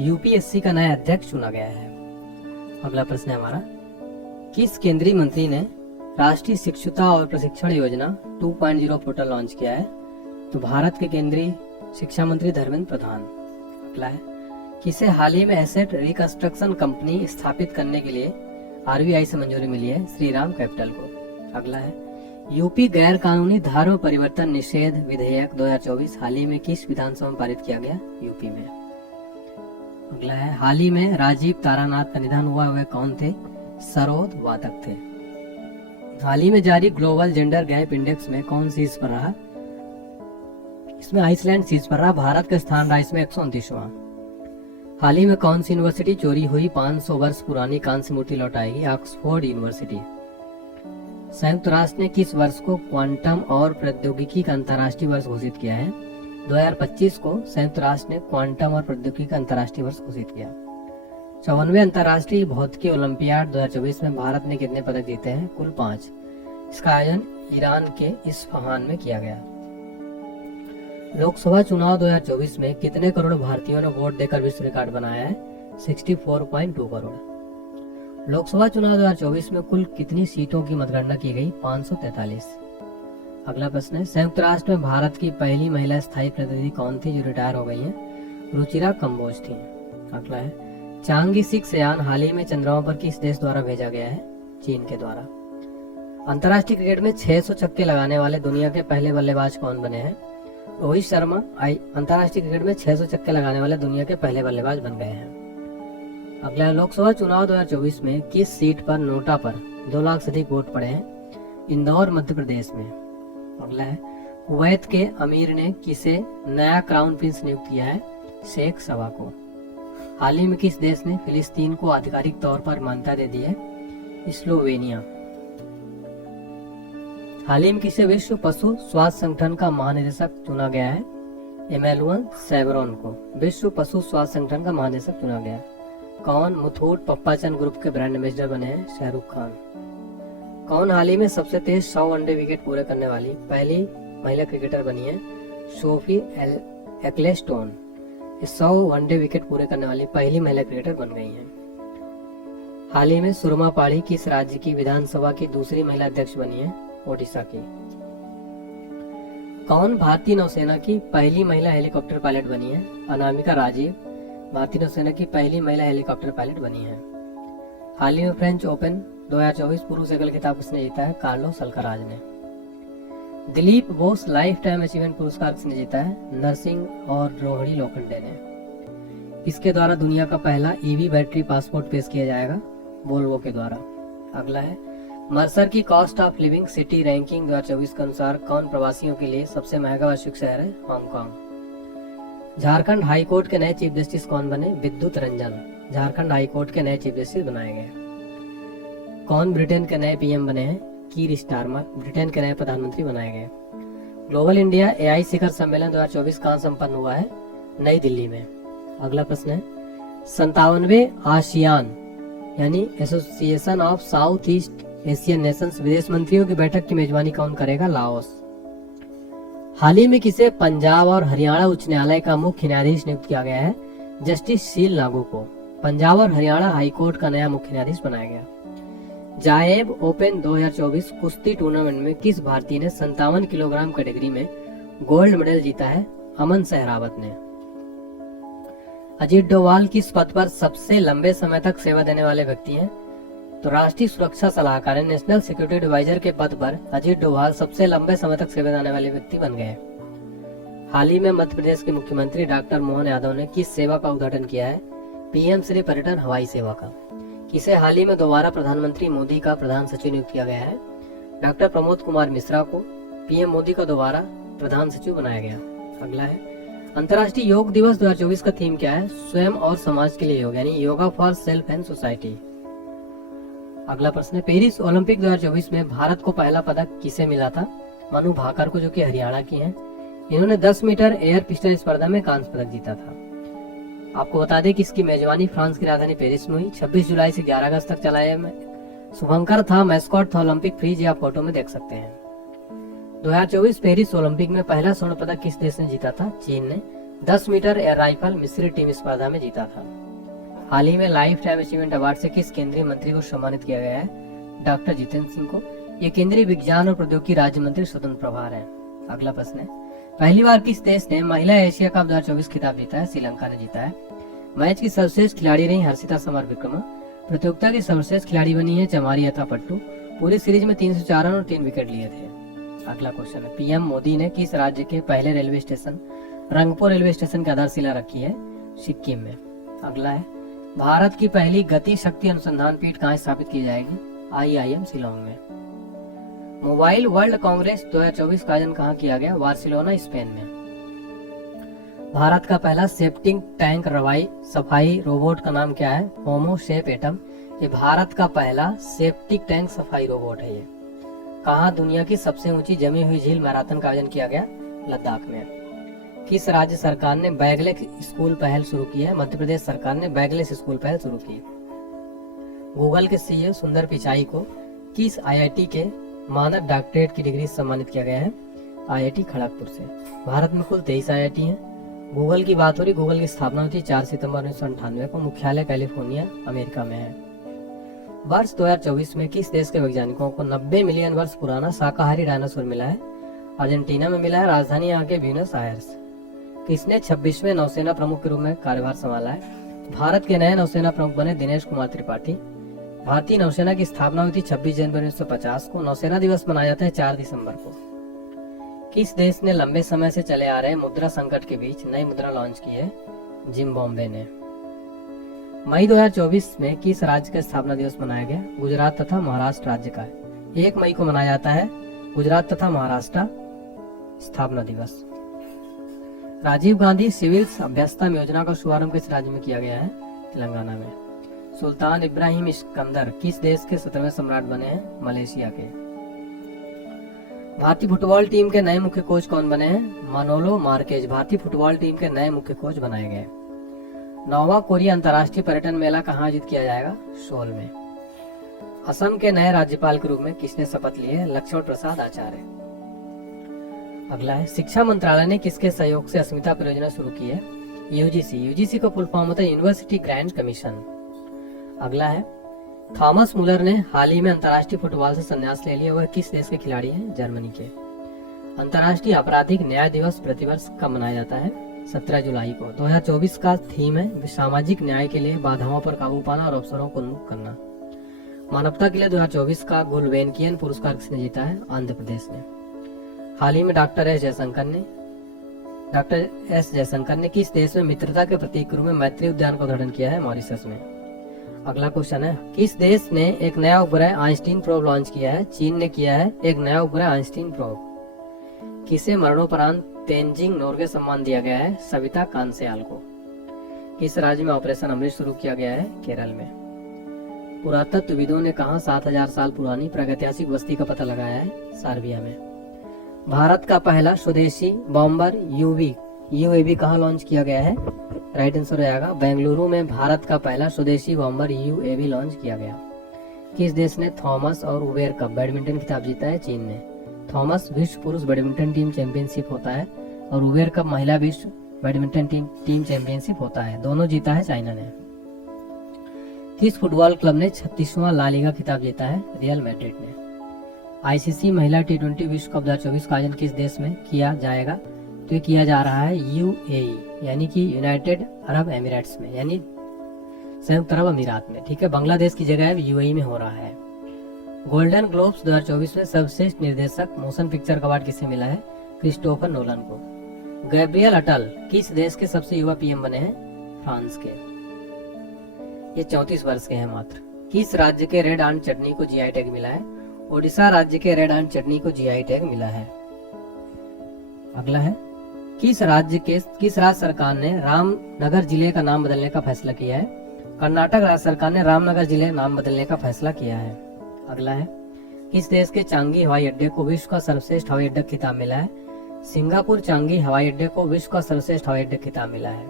यूपीएससी का नया अध्यक्ष चुना गया है। अगला प्रश्न है हमारा, किस केंद्रीय मंत्री ने राष्ट्रीय शिक्षुता और प्रशिक्षण योजना 2.0 पोर्टल लॉन्च किया है? तो भारत के केंद्रीय शिक्षा मंत्री धर्मेंद्र प्रधान। अगला है, किसे हाल ही में एसेट रिकंस्ट्रक्शन कंपनी स्थापित करने के लिए आरबीआई से मंजूरी मिली है? श्रीराम कैपिटल को। अगला है, यूपी गैर कानूनी धर्म परिवर्तन निषेध विधेयक 2024 हाल ही में किस विधानसभा में पारित किया गया? यूपी में। अगला है, हाल ही में राजीव तारानाथ का निधन हुआ, वे कौन थे? सरोद वादक थे। हाल ही में जारी ग्लोबल जेंडर गैप इंडेक्स में कौन शीर्ष पर रहा? इसमें आइसलैंड शीर्ष पर रहा, भारत का स्थान रहा इसमें 129वां। हाल ही में कौन सी यूनिवर्सिटी चोरी हुई 500 वर्ष पुरानी कांस्य मूर्ति लौटाएगी? Oxford university. संयुक्त राष्ट्र ने किस वर्ष को क्वांटम और प्रौद्योगिकी का अंतर्राष्ट्रीय वर्ष घोषित किया है? 2025 को संयुक्त राष्ट्र ने क्वांटम और प्रौद्योगिकी का अंतर्राष्ट्रीय वर्ष घोषित किया। 54वें अंतर्राष्ट्रीय भौतिकी ओलंपियाड 2024 में भारत ने कितने पदक जीते हैं? कुल 5। इसका आयोजन ईरान के इस्फहान में किया गया। लोकसभा चुनाव 2024 में कितने करोड़ भारतीयों ने वोट देकर विश्व रिकॉर्ड बनाया है? 64.2 करोड़। लोकसभा चुनाव 2024 में कुल कितनी सीटों की मतगणना की गई? 543। अगला प्रश्न है, संयुक्त राष्ट्र में भारत की पहली महिला स्थायी प्रतिनिधि कौन थी जो रिटायर हो गई है? रुचिरा कंबोज थी। अगला है, चांगी 6 यान हाल ही में चंद्रमा पर किस देश द्वारा भेजा गया है? चीन के द्वारा। अंतर्राष्ट्रीय क्रिकेट में 600 छक्के लगाने वाले दुनिया के पहले बल्लेबाज कौन बने हैं? रोहित शर्मा अंतर्राष्ट्रीय क्रिकेट में 600 छक्के लगाने वाले दुनिया के पहले बल्लेबाज बन गए हैं। अगला, लोकसभा चुनाव 2024 में किस सीट पर नोटा पर 2 लाख से अधिक वोट पड़े हैं? इंदौर मध्य प्रदेश में। अगला है, कुवैत के अमीर ने किसे नया क्राउन प्रिंस नियुक्त किया है? शेख सबा को। हाल ही में किस देश ने फिलिस्तीन को आधिकारिक तौर पर मान्यता दे दी है? स्लोवेनिया। हाल ही में किसे विश्व पशु स्वास्थ्य संगठन का महानिदेशक चुना गया है? एमेलुअन सेवरॉन को विश्व पशु स्वास्थ्य संगठन का महानिदेशक चुना गया। कौन मुथूट पप्पाचंद ग्रुप के ब्रांड एम्बेसडर बने हैं? शाहरुख खान। कौन हाल ही में सबसे तेज 100 वनडे विकेट पूरे करने वाली पहली महिला क्रिकेटर बनी है? Sophie Ecclestone. 100 वनडे विकेट पूरे करने वाली पहली महिला क्रिकेटर बन गई हैं। हाल ही में सुरमा पाड़ी किस राज्य की विधानसभा की दूसरी महिला अध्यक्ष बनी है? ओडिशा की। कौन भारतीय नौसेना की पहली महिला हेलीकॉप्टर पायलट बनी है? अनामिका राजीव भारतीय नौसेना की पहली महिला हेलीकॉप्टर पायलट बनी है। हाल ही में फ्रेंच ओपन 2024 पुरुष एकल खिताब किसने जीता है? कार्लोस अल्काराज ने। Dilip Bose life time achievement पुरस्कार किसने जीता है? नरसिंह और रोहिणी लोखंडे ने। इसके द्वारा दुनिया का पहला ईवी बैटरी पासपोर्ट पेश किया जाएगा वोल्वो के द्वारा। अगला है, मर्सर की cost of living city ranking 2024 के अनुसार कौन प्रवासियों के लिए सबसे महंगा वैश्विक शहर है? हांगकांग। झारखंड हाई कोर्ट के नए चीफ जस्टिस कौन बने? विद्युत रंजन झारखंड हाई कोर्ट के नए चीफ जस्टिस बनाए गए। कौन ब्रिटेन के नए पीएम बने हैं? कीर स्टारमर ब्रिटेन के नए प्रधानमंत्री बनाए गए। ग्लोबल इंडिया एआई शिखर सम्मेलन 2024 कहाँ संपन्न हुआ है? नई दिल्ली में। अगला प्रश्न है, 57वें आसियान यानी association of south east Asian Nations विदेश मंत्रियों की बैठक की मेजबानी कौन करेगा? लाओस। हाल ही में किसे पंजाब और हरियाणा उच्च न्यायालय का मुख्य न्यायाधीश नियुक्त किया गया है? जस्टिस शील नागू को पंजाब और हरियाणा हाईकोर्ट का नया मुख्य न्यायाधीश बनाया गया। जाएब ओपन 2024 कुश्ती टूर्नामेंट में किस भारतीय ने 57 किलोग्राम कैटेगरी में गोल्ड मेडल जीता है? अमन सहरावत ने। अजीत डोभाल किस पद पर सबसे लंबे समय तक सेवा देने वाले व्यक्ति हैं? तो राष्ट्रीय सुरक्षा सलाहकार नेशनल सिक्योरिटी एडवाइजर के पद पर अजीत डोभाल सबसे लंबे समय तक सेवा देने वाले व्यक्ति बन गए। हाल ही में मध्य प्रदेश के मुख्यमंत्री डॉक्टर मोहन यादव ने किस सेवा का उद्घाटन किया है? पीएम श्री पर्यटन हवाई सेवा का। किसे हाल ही में दोबारा प्रधानमंत्री मोदी का प्रधान सचिव नियुक्त किया गया है? डॉक्टर प्रमोद कुमार मिश्रा को पीएम मोदी का दोबारा प्रधान सचिव बनाया गया। अगला है, अंतर्राष्ट्रीय योग दिवस 2024 का थीम क्या है? स्वयं और समाज के लिए योग, यानी yoga for self and society. अगला प्रश्न है, पेरिस ओलंपिक 2024 में भारत को पहला पदक किसे मिला था? मनु भाकर को, जो कि हरियाणा की हैं। इन्होंने 10 मीटर एयर पिस्टल स्पर्धा में कांस्य पदक जीता था। आपको बता दें कि इसकी मेजबानी फ्रांस की राजधानी पेरिस में हुई। 26 जुलाई से 11 अगस्त तक चला है। शुभंकर था, मैस्कॉट था ओलंपिक फ्रीज, ये आप फोटो में देख सकते हैं। 2024 पेरिस ओलंपिक में पहला स्वर्ण पदक किस देश ने जीता था? चीन ने 10 मीटर एयर राइफल मिस्री टीम स्पर्धा में जीता था। हाल ही में लाइफ टाइम अचीवमेंट अवार्ड से किस केंद्रीय मंत्री को सम्मानित किया गया है? डॉक्टर जितेंद्र सिंह को। ये केंद्रीय विज्ञान और प्रौद्योगिकी राज्य मंत्री स्वतंत्र प्रभार है। अगला प्रश्न है, पहली बार किस देश ने महिला एशिया कप 2024 खिताब जीता है? श्रीलंका ने जीता है। मैच की सर्वश्रेष्ठ खिलाड़ी रही हर्षिता समर विक्रम। प्रतियोगिता की सर्वश्रेष्ठ खिलाड़ी बनी है चमारी अता पट्टू। पूरी सीरीज में 304 रन और 3 विकेट लिए थे। अगला क्वेश्चन है, पीएम मोदी ने किस राज्य के पहले railway station Rangpur railway station की आधारशिला रखी है? सिक्किम में। अगला है, भारत की पहली गति शक्ति अनुसंधान पीठ कहाँ स्थापित की जाएगी? IIM शिलोंग में। मोबाइल वर्ल्ड कांग्रेस 2024 का आयोजन कहाँ किया गया? बार्सिलोना स्पेन में। भारत का पहला सेप्टिक टैंक सफाई रोबोट का नाम क्या है? होमो शेप एटम। ये भारत का पहला सेप्टिक टैंक सफाई रोबोट है। ये कहाँ दुनिया की सबसे ऊंची जमी हुई झील मैराथन का आयोजन किया गया? लद्दाख में। किस राज्य सरकार ने बैगलेस स्कूल पहल शुरू की है? मध्य प्रदेश सरकार ने बैगलेस स्कूल पहल शुरू की। गूगल के CEO सुंदर पिचाई को किस IIT के मानद डॉक्टरेट की डिग्री से सम्मानित किया गया है? IIT खड़गपुर से। भारत में कुल 23 IIT हैं। गूगल की बात हो रही, गूगल की स्थापना हुई थी 4 सितंबर 1998 को। मुख्यालय कैलिफोर्निया अमेरिका में है। वर्ष 2024 में किस देश के वैज्ञानिकों को 90 मिलियन वर्ष पुराना शाकाहारी डायनासोर मिला है? अर्जेंटीना में मिला है। राजधानी यहाँ के ब्यूनस आयर्स। किसने 26वें नौसेना प्रमुख के रूप में कार्यभार संभाला है? भारत के नए नौसेना प्रमुख बने दिनेश कुमार त्रिपाठी। भारतीय नौसेना की स्थापना हुई थी 26 जनवरी 1950 को। नौसेना दिवस मनाया जाता है 4 दिसंबर को। किस देश ने लंबे समय से चले आ रहे मुद्रा संकट के बीच नई मुद्रा लॉन्च की है? जिम्बाब्वे ने। मई 2024 में किस राज्य का स्थापना दिवस मनाया गया? गुजरात तथा महाराष्ट्र राज्य का। 1 मई को मनाया जाता है गुजरात तथा महाराष्ट्र स्थापना दिवस। राजीव गांधी सिविल अभ्यस्ता योजना का शुभारंभ किस राज्य में किया गया है? तेलंगाना में। सुल्तान इब्राहिम सिकंदर किस देश के 17वें सम्राट बने हैं? मलेशिया के। भारतीय फुटबॉल टीम के नए मुख्य कोच कौन बने हैं? मानोलो मार्केज भारतीय फुटबॉल टीम के नए मुख्य कोच बनाए गए। 9वां कोरिया अंतर्राष्ट्रीय पर्यटन मेला कहाँ आयोजित किया जाएगा? सोल में। असम के नए राज्यपाल के रूप में किसने शपथ ली है? लक्ष्मण प्रसाद आचार्य। अगला है, शिक्षा मंत्रालय ने किसके सहयोग से अस्मिता परियोजना शुरू की है? यूजीसी का फुल फॉर्म होता है यूनिवर्सिटी ग्रांट कमीशन। अगला है, थॉमस मुलर ने हाल ही में अंतर्राष्ट्रीय फुटबॉल से संन्यास ले लिया। वह किस देश के खिलाड़ी हैं? जर्मनी के। अंतर्राष्ट्रीय आपराधिक न्याय दिवस प्रतिवर्ष कब मनाया जाता है? 17 जुलाई को। 2024 का थीम है सामाजिक न्याय के लिए बाधाओं पर काबू पाना और अवसरों को उन्मुख करना। मानवता के लिए 2024 का गुलवेनकियन पुरस्कार किसने जीता है? आंध्र प्रदेश ने। हाल ही में डॉक्टर एस जयशंकर ने किस देश में मित्रता के प्रतीक के रूप में मैत्री उद्यान का उद्घाटन किया है? मॉरिशस में। अगला क्वेश्चन है, किस देश ने एक नया उपग्रह आइंस्टीन प्रोब लॉन्च किया है? चीन ने किया है एक नया उपग्रह आइंस्टीन प्रोब। किसे मरणोपरांत तेंजिंग नोर्गे सम्मान दिया गया है? सविता कांसेयाल को। किस राज्य में ऑपरेशन अमृत शुरू किया गया है? केरल में। पुरातत्वविदों ने कहा 7000 साल पुरानी प्रागैतिहासिक बस्ती का पता लगाया है? सर्बिया में। भारत का पहला स्वदेशी बॉम्बर UAV कहाँ लॉन्च किया गया है? राइट आंसर हो जाएगा बेंगलुरु में। भारत का पहला स्वदेशी बॉम्बर UAV लॉन्च किया गया। किस देश ने थॉमस और उबेर कप बैडमिंटन खिताब जीता है? चीन ने। थॉमस विश्व पुरुष बैडमिंटन टीम चैंपियनशिप होता है और उबेर कप महिला विश्व बैडमिंटन टीम चैंपियनशिप होता है। दोनों जीता है चाइना ने। किस फुटबॉल क्लब ने 36वां ला लीगा खिताब जीता है? रियल मैड्रिड ने। ICC महिला T20 विश्व कप 2024 का आयोजन किस देश में किया जाएगा? तो ये किया जा रहा है UAE यानी कि यूनाइटेड अरब एमिरेट्स में, यानी संयुक्त अरब अमीरात में। ठीक है, बांग्लादेश की जगह UAE में हो रहा है। गोल्डन ग्लोब्स 2024 में सर्वश्रेष्ठ निर्देशक मोशन पिक्चर का अवार्ड किसे मिला है? क्रिस्टोफर नोलन को। गैब्रियल अटल किस देश के सबसे युवा PM बने हैं? फ्रांस के। ये 34 वर्ष के हैं मात्र। किस राज्य के रेड आंट चटनी को GI टैग मिला है? ओडिशा राज्य के रेड आंट चटनी को GI टैग मिला है। अगला है, किस राज्य सरकार ने रामनगर जिले का नाम बदलने का फैसला किया है? कर्नाटक राज्य सरकार ने रामनगर जिले नाम बदलने का फैसला किया है। अगला है, किस देश के चांगी हवाई अड्डे को विश्व का सर्वश्रेष्ठ हवाई अड्डा खिताब मिला है? सिंगापुर चांगी हवाई अड्डे को विश्व का सर्वश्रेष्ठ हवाई अड्डा खिताब मिला है।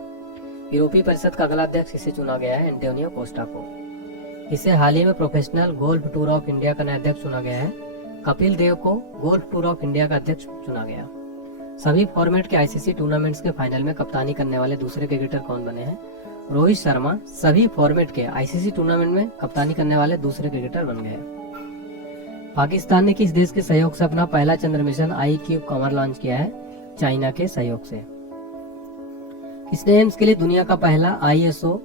यूरोपीय परिषद का अगला अध्यक्ष किसे चुना गया है? एंटोनियो कोस्टा को। इसे हाल ही में professional golf tour of India का नया अध्यक्ष चुना गया है। कपिल देव को गोल्फ टूर ऑफ इंडिया का अध्यक्ष चुना गया। सभी फॉर्मेट के आईसीसी टूर्नामेंट्स के फाइनल में कप्तानी करने वाले दूसरे क्रिकेटर कौन बने हैं? रोहित शर्मा सभी फॉर्मेट के आईसीसी टूर्नामेंट में कप्तानी करने वाले दूसरे क्रिकेटर बन गए। पाकिस्तान ने किस देश के सहयोग से अपना पहला चंद्र मिशन IQ कमर लॉन्च किया है? चाइना के सहयोग से। किसने एम्स के लिए दुनिया का पहला ISO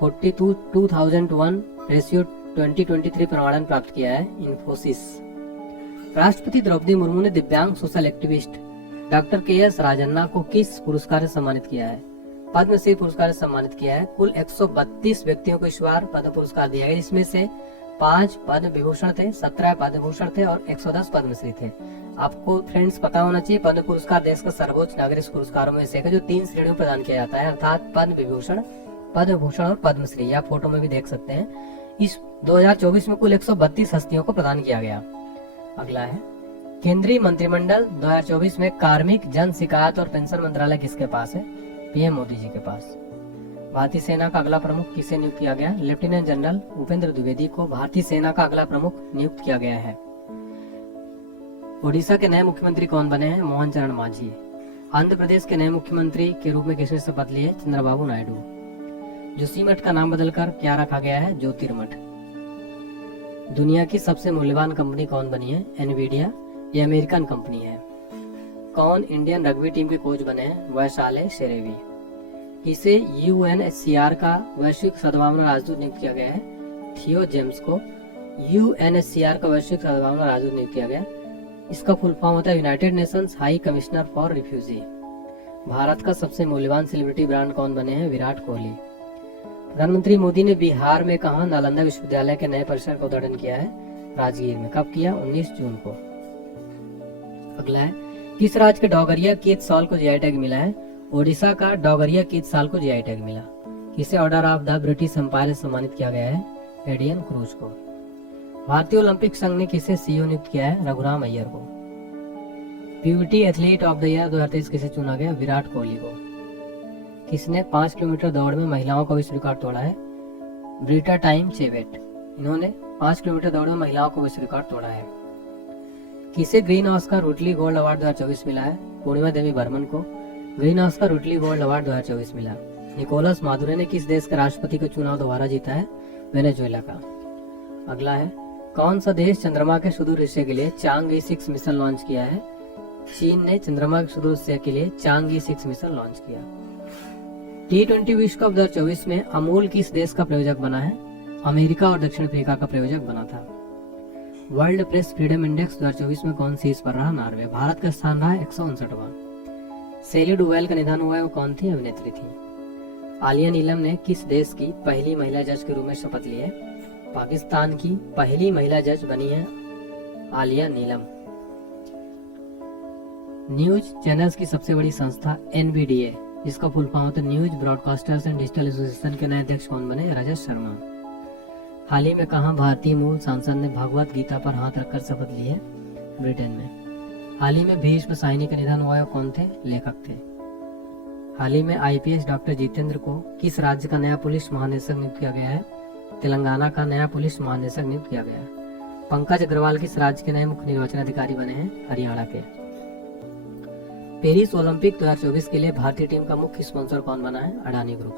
42001/2023 प्रमाणन प्राप्त किया है? इन्फोसिस। राष्ट्रपति द्रौपदी मुर्मू ने दिव्यांग social activist doctor KS Rajanna को किस पुरस्कार से सम्मानित किया है? पद्मश्री पुरस्कार से सम्मानित किया है। कुल 132 व्यक्तियों को इस बार पद्म पुरस्कार दिया गया, जिसमें से 5 पद्म विभूषण थे, 17 पद्म भूषण थे और 110 पद्मश्री थे। आपको फ्रेंड्स पता होना चाहिए, पद्म पुरस्कार देश का सर्वोच्च नागरिक पुरस्कारों में से है जो 3 श्रेणियों में प्रदान किया जाता है, अर्थात पद्म विभूषण, पद्म भूषण और पद्मश्री। आप फोटो में भी देख सकते हैं। इस 2024 में कुल 132 हस्तियों को प्रदान किया गया। अगला है, केंद्रीय मंत्रिमंडल 2024 में कार्मिक, जन शिकायत और पेंशन मंत्रालय किसके पास है? PM मोदी जी के पास। भारतीय सेना का अगला प्रमुख किसे नियुक्त किया गया? लेफ्टिनेंट जनरल उपेंद्र द्विवेदी को भारतीय सेना का अगला प्रमुख नियुक्त किया गया है। ओडिशा के नए मुख्यमंत्री कौन बने हैं? मोहन चरण मांझी। आंध्र प्रदेश के नए मुख्यमंत्री के रूप में किसने शपथ ली है? चंद्रबाबू नायडू। जोशीमठ का नाम बदलकर क्या रखा गया है? ज्योतिर्मठ। दुनिया की सबसे मूल्यवान कंपनी कौन बनी है? एनवीडिया। ये अमेरिकन कंपनी है। कौन इंडियन रग्बी टीम के कोच बने हैं? वैशाले शेरेवी। इसे UNHCR का वैश्विक सद्भावना राजदूत नियुक्त किया गया है। थियो जेम्स को UNHCR का वैश्विक सद्भावना राजदूत नियुक्त किया गया। इसका फुल फॉर्म होता है United Nations high commissioner for refugee. Bharat का सबसे मूल्यवान सेलिब्रिटी ब्रांड कौन बने हैं? विराट कोहली। प्रधानमंत्री मोदी ने बिहार में कहा नालंदा विश्वविद्यालय के नए परिसर का उद्घाटन किया है? राजगीर में। कब किया? 19 जून को। अगला है, किस राज्य के डोगरिया कीत साल को GI टैग मिला है? ओडिशा का डोगरिया कीत साल को GI टैग मिला। किसे order of the British Empire से सम्मानित किया गया है? एडियन क्रूज को। भारतीय ओलंपिक संघ ने किसे CEO नियुक्त किया है? रघुराम अय्यर को। PBT athlete of the year 2023 किसे चुना गया? विराट कोहली को। किसने 5 किलोमीटर दौड़ में महिलाओं का विश्व रिकॉर्ड तोड़ा है? ब्रीटा टाइम चेवेट। इन्होंने 5 किलोमीटर दौड़ में महिलाओं को विश्व रिकॉर्ड तोड़ा है। किसे ग्रीन ऑस्कर रुटली गोल्ड अवार्ड 2024 मिला है? पूर्णिमा देवी बर्मन को ग्रीन ऑस्कर रुटली गोल्ड अवार्ड 2024 मिला। निकोलस मादुरो ने किस देश के राष्ट्रपति को चुनाव दोबारा जीता है? वेनेजुएला का। अगला है, कौन सा देश चंद्रमा के सुदूर हिस्से के लिए चांग-ई 6 मिशन लॉन्च किया है? चीन ने चंद्रमा के सुदूर हिस्से के लिए चांग-ई 6 मिशन लॉन्च किया। T20 विश्व कप 2024 में अमूल किस देश का प्रायोजक बना है? अमेरिका और दक्षिण अफ्रीका का प्रायोजक बना था। वर्ल्ड प्रेस फ्रीडम इंडेक्स 2024 में कौन सी पर रहा? नॉर्वे। भारत का स्थान रहा 159वां। सेली डुवेल का निधन हुआ है, वो कौन थी? अभिनेत्री थी। आलिया नीलम ने किस देश की पहली महिला जज के रूप में शपथ ली है? पाकिस्तान की पहली महिला जज बनी है आलिया नीलम। न्यूज चैनल्स की सबसे बड़ी संस्था NBDA, जिसका फुल फॉर्म होता है news broadcasters and digital association, के नए अध्यक्ष कौन बने? रजत शर्मा। हाल ही में कहां भारतीय मूल सांसद ने भगवत गीता पर हाथ रखकर शपथ ली है? ब्रिटेन में। हाल ही में भीष्म साहनी का निधन हुआ है, कौन थे? लेखक थे। हाल ही में IPS डॉक्टर जितेंद्र को किस राज्य का नया पुलिस महानिदेशक नियुक्त किया गया है? तेलंगाना का नया पुलिस महानिदेशक नियुक्त किया गया है। पंकज अग्रवाल किस राज्य के नए मुख्य निर्वाचन अधिकारी बने हैं? हरियाणा के। पेरिस ओलंपिक 2024 के लिए भारतीय टीम का मुख्य स्पॉन्सर कौन बना है? अडानी ग्रुप।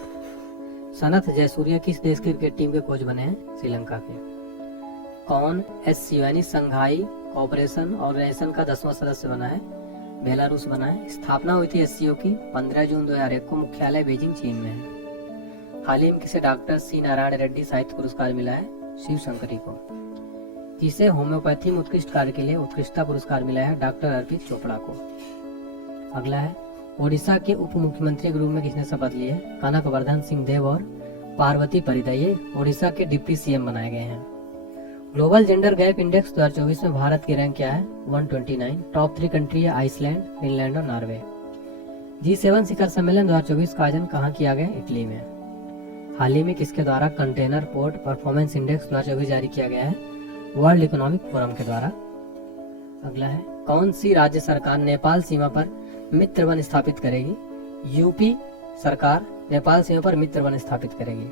सनथ जयसूर्या किस देश की क्रिकेट टीम के कोच बने हैं? श्रीलंका के। कौन SCO यानी संघाई कोऑपरेशन ऑर्गेनाइजेशन का 10वां सदस्य बना है? बेलारूस बना है। स्थापना हुई थी SCO की 15 जून 2001 को। मुख्यालय बीजिंग चीन में है। हाल ही में किसे डॉक्टर C नारायण रेड्डी साहित्य पुरस्कार मिला है? शिव शंकरी को। किसे होम्योपैथी में उत्कृष्ट कार्य के लिए उत्कृष्टता पुरस्कार मिला है? डॉक्टर अर्पित चोपड़ा को। अगला है, ओडिशा के उप मुख्यमंत्री के रूप में किसने शपथ ली है? कनकवर्धन सिंह देव और पार्वती परिदा। ये ओडिशा के डिप्टी CM बनाए गए हैं। ग्लोबल जेंडर गैप इंडेक्स 2024 में भारत की रैंक क्या है? 129। टॉप 3 कंट्री है आइसलैंड, फिनलैंड और नॉर्वे। G7 शिखर सम्मेलन 2024 का आयोजन कहाँ किया गया? इटली में। हाल ही में किसके द्वारा कंटेनर पोर्ट परफॉर्मेंस इंडेक्स 2024 जारी किया गया है? वर्ल्ड इकोनॉमिक फोरम के द्वारा। अगला है, कौन सी राज्य सरकार नेपाल सीमा पर मित्र वन स्थापित करेगी? यूपी सरकार नेपाल सीमा पर मित्र वन स्थापित करेगी।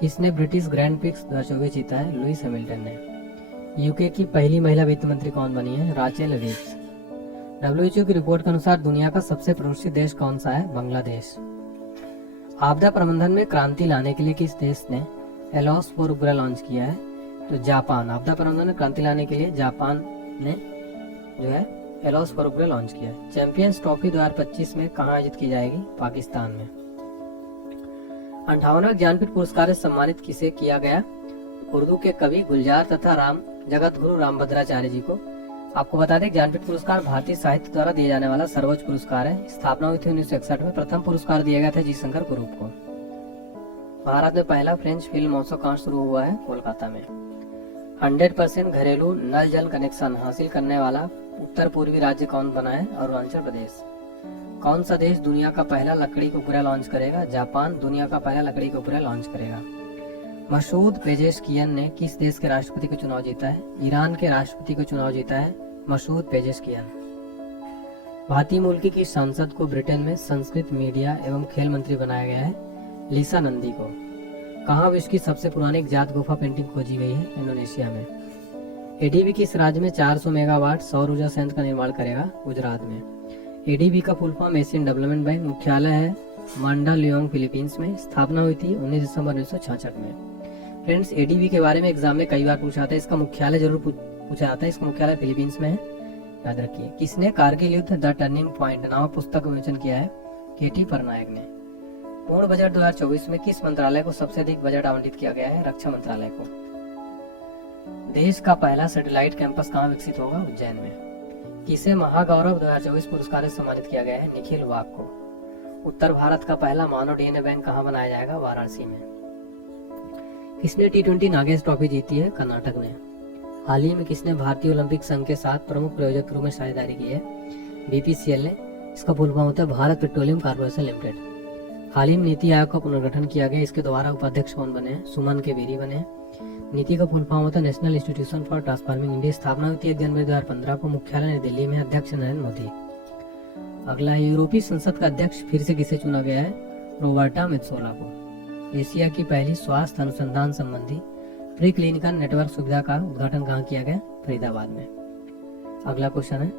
किसने ब्रिटिश ग्रैंड प्रिक्स 2024 जीता है? लुइस हैमिल्टन ने। यूके की पहली महिला वित्त मंत्री कौन बनी है? Rachel Reeves. WHO की रिपोर्ट के अनुसार दुनिया का सबसे प्रदूषित देश कौन सा है? बांग्लादेश। आपदा प्रबंधन में क्रांति लाने के लिए किस देश ने एलोस फॉर उपग्रह लॉन्च किया है? तो जापान। आपदा प्रबंधन में क्रांति लाने के लिए जापान ने जो है एलोस फॉर उपग्रह लॉन्च किया है। चैंपियंस ट्रॉफी 2025 में कहाँ आयोजित की जाएगी? पाकिस्तान में। 58वां ज्ञानपीठ पुरस्कार से सम्मानित किसे किया गया? उर्दू के कवि गुलजार तथा जगत गुरु रामभद्राचार्य जी को। आपको बता दें, ज्ञानपीठ पुरस्कार भारतीय साहित्य द्वारा दिए जाने वाला सर्वोच्च पुरस्कार है। स्थापना हुई थी 1961 में। प्रथम पुरस्कार दिया गया था जी शंकर कुरूप को। भारत में पहला फ्रेंच फिल्म महोत्सव कहाँ शुरू हुआ है? कोलकाता में। 100% घरेलू नल जल कनेक्शन हासिल करने वाला उत्तर पूर्वी राज्य कौन बना है? अरुणाचल प्रदेश। कौन सा देश दुनिया का पहला लकड़ी का उपग्रह लॉन्च करेगा? जापान दुनिया का पहला लकड़ी का उपग्रह लॉन्च करेगा। मसूद पेजेशकियन ने किस देश के राष्ट्रपति का चुनाव जीता है? ईरान के राष्ट्रपति का चुनाव जीता है मसूद पेजेशकियन। भारतीय मूल की किस सांसद को ब्रिटेन में संस्कृत, मीडिया एवं खेल मंत्री बनाया गया है? लिसा नंदी को। कहाँ विश्व की सबसे पुरानी जात गुफा पेंटिंग खोजी गई है? इंडोनेशिया में। एडीबी किस राज्य में 400 मेगावाट सौर ऊर्जा संयंत्र का निर्माण करेगा? गुजरात में। एडीबी का full form Asian development bank. मुख्यालय है मांडालियोंग, फिलीपींस में। स्थापना हुई थी 19 दिसंबर 1966 में। फ्रेंड्स, एडीबी के बारे में एग्जाम में कई बार पूछा जाता है। इसका मुख्यालय जरूर पूछा जाता है। इसका मुख्यालय फिलीपींस में है, याद रखिए। किसने कारगिल युद्ध द टर्निंग पॉइंट नामक पुस्तक का विमोचन किया है? केटी परनायक ने। पूर्ण बजट 2024 में किस मंत्रालय को सबसे अधिक बजट आवंटित किया गया है? रक्षा मंत्रालय को। देश का पहला सैटेलाइट कैंपस कहाँ विकसित होगा? उज्जैन में। किसे महागौरव 2024 पुरस्कार से सम्मानित किया गया है? निखिल वाघ को। उत्तर भारत का पहला मानव डीएनए बैंक कहाँ बनाया जाएगा? वाराणसी में। किसने T20 नागेश ट्रॉफी जीती है? कर्नाटक ने। हाल ही में किसने भारतीय ओलंपिक संघ के साथ प्रमुख प्रायोजक के रूप में साझेदारी की है? BPCL ने। इसका फुल फॉर्म होता है भारत पेट्रोलियम कॉर्पोरेशन लिमिटेड। हाल ही में नीति आयोग का पुनर्गठन किया गया। इसके द्वारा उपाध्यक्ष कौन बने? सुमन के बेरी बने। नीति का फुल फॉर्म होता है national institution for transforming India. स्थापना हुई 1 जनवरी 2015 को। मुख्यालय नई दिल्ली में। अध्यक्ष नरेंद्र मोदी। अगला है, यूरोपीय संसद का अध्यक्ष फिर से किसे चुना गया है? रोबर्टा मेत्सोला को। एशिया की पहली स्वास्थ्य अनुसंधान संबंधी प्री क्लिनिकल नेटवर्क सुविधा का उद्घाटन कहाँ किया गया? फरीदाबाद में। अगला क्वेश्चन है,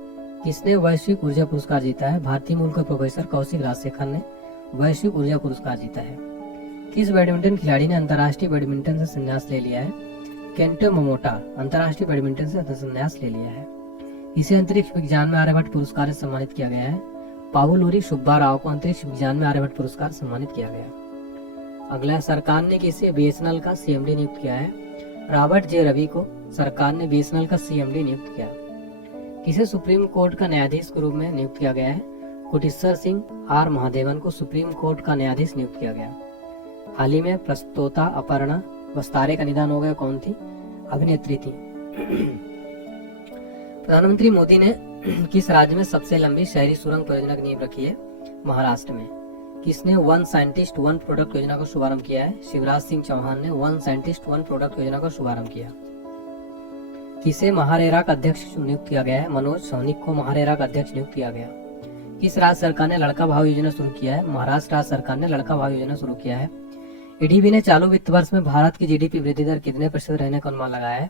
किसने वैश्विक ऊर्जा पुरस्कार जीता है? भारतीय मूल के प्रोफेसर कौशिक राजशेखर ने वैश्विक ऊर्जा पुरस्कार जीता है। किस बैडमिंटन खिलाड़ी ने अंतर्राष्ट्रीय बैडमिंटन से संन्यास ले लिया है? केंटो मोमोटा अंतर्राष्ट्रीय बैडमिंटन से संन्यास ले लिया है। इसे अंतरिक्ष विज्ञान में आर्यभट्ट पुरस्कार से सम्मानित किया गया है। पावुलूरी सुब्बा राव को अंतरिक्ष विज्ञान में आर्यभट्ट पुरस्कार सम्मानित किया गया। अगला, सरकार ने किसे बीएसएनएल का CMD नियुक्त किया है? रॉबर्ट जे रवि को सरकार ने बीएसएनएल का CMD नियुक्त किया। किसे सुप्रीम कोर्ट का न्यायाधीश के रूप में नियुक्त किया गया है? कोटेश्वर सिंह आर महादेवन को सुप्रीम कोर्ट का न्यायाधीश नियुक्त किया गया। हाल ही में प्रस्तोता अपर्णा वस्तारे का निधन हो गया। कौन थी? अभिनेत्री थी। प्रधानमंत्री मोदी ने किस राज्य में सबसे लंबी शहरी सुरंग परियोजना की नींव रखी है? महाराष्ट्र में। किसने वन साइंटिस्ट वन प्रोडक्ट योजना का शुभारंभ किया है? शिवराज सिंह चौहान ने वन साइंटिस्ट वन प्रोडक्ट योजना का शुभारंभ किया। किसे महारेरा का अध्यक्ष नियुक्त किया गया है? मनोज सोनिक को महारेरा का अध्यक्ष नियुक्त किया गया। किस राज्य सरकार ने लड़का भाव योजना शुरू किया है? महाराष्ट्र राज्य सरकार ने लड़का भाव योजना शुरू किया है। एडीबी ने चालू वित्त वर्ष में भारत की जीडीपी वृद्धि दर कितने % रहने का अनुमान लगाया है?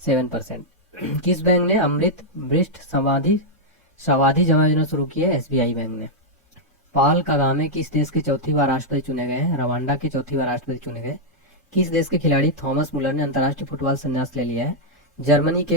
7%। किस बैंक ने अमृत वृष्ट सावधि जमा योजना शुरू की है? SBI बैंक ने। पॉल कगामे किस देश के चौथी बार राष्ट्रपति चुने गए हैं? रवांडा के चौथी बार राष्ट्रपति चुने गए। किस देश के खिलाड़ी थॉमस मुलर ने अंतर्राष्ट्रीय फुटबॉल संन्यास ले लिया है? जर्मनी के